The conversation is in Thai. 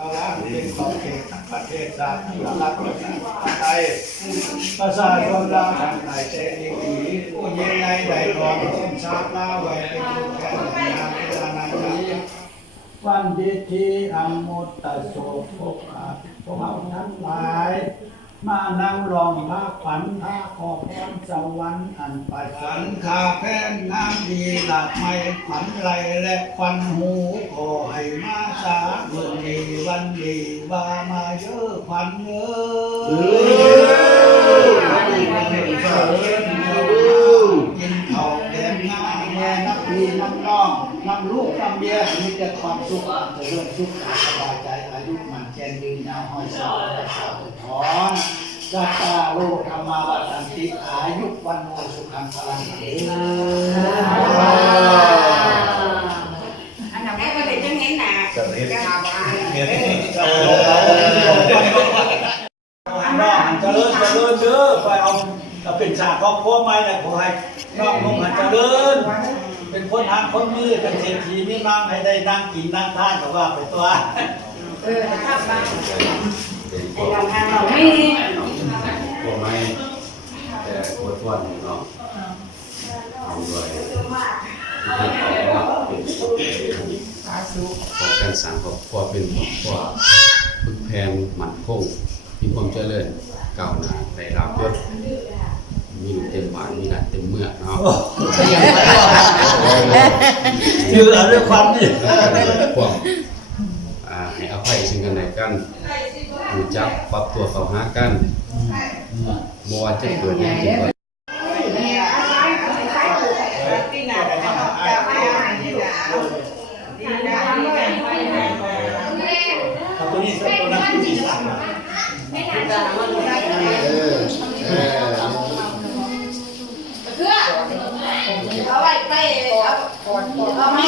เอาละเป็นของเขตทั้งประเทศชาติทั้งรัฐประชาไทยประชาชนเราทั้งหลายเจดีย์ผู้ยิ่งใหญ่ใดรองส้มชาติลาไว้เป็นผู้แทนงานพิจารณาวันดีที่อมุตตะโสภกอาพวกเราทั้งหลายมานั่งรองพระขวัญพระขอบพรสวรรค์อันประเสริฐข้าแพ้น้ำดีหลักไม้ขวัญไหลและควันหูขอให้มาสาเมื่อดีวันดีว่ามาเยอะควันเยอะกินข้าวแกงน้ำแม่น้ำพีน้ำน้องน้ำลูกน้ำเมียมีแต่ความสุขความเจริญสุขสบายใจอายุมันแกนยืนยาวห้อยสาวและสาวถอนยัตตาโลธรรมาวัฏันติอายุวันโนสุขังพลังเถิดอันดับแรกก็เลยจะเห็นหนาจะหาบ้านเจริญเด้อไปเอาเป็นชาครอบครัวใหม่นะขอให้น้องนุ่งเจริญเป็นคนทางคนมือเป็นเศรษฐีมีมั่งให้ได้นั่งกินนั่งทานกับว่าไปตัวข้าวบ้านไอ้เราทานเราไม่พวกไม่แต่อดทนเนาะเอาด้วยที่เขาเป็นขอการสร้างครอบครัวเป็นครอบครัวพึกแพงมั่นคงมีความเจริญก้าวหน้าได้รับยศมีเต็มบ้านมีหลานเต็มเมืองเนาะยืนเอาด้วยความนี่ความให้อภัยซึ่งกันและกันรู้จักปรับตัวเข้าหากันบ่ว่าจะเกิดอย่างจริงก็ตัวนี้ตัวนั้นคือสีสันเอาไว้ไปเอาไม่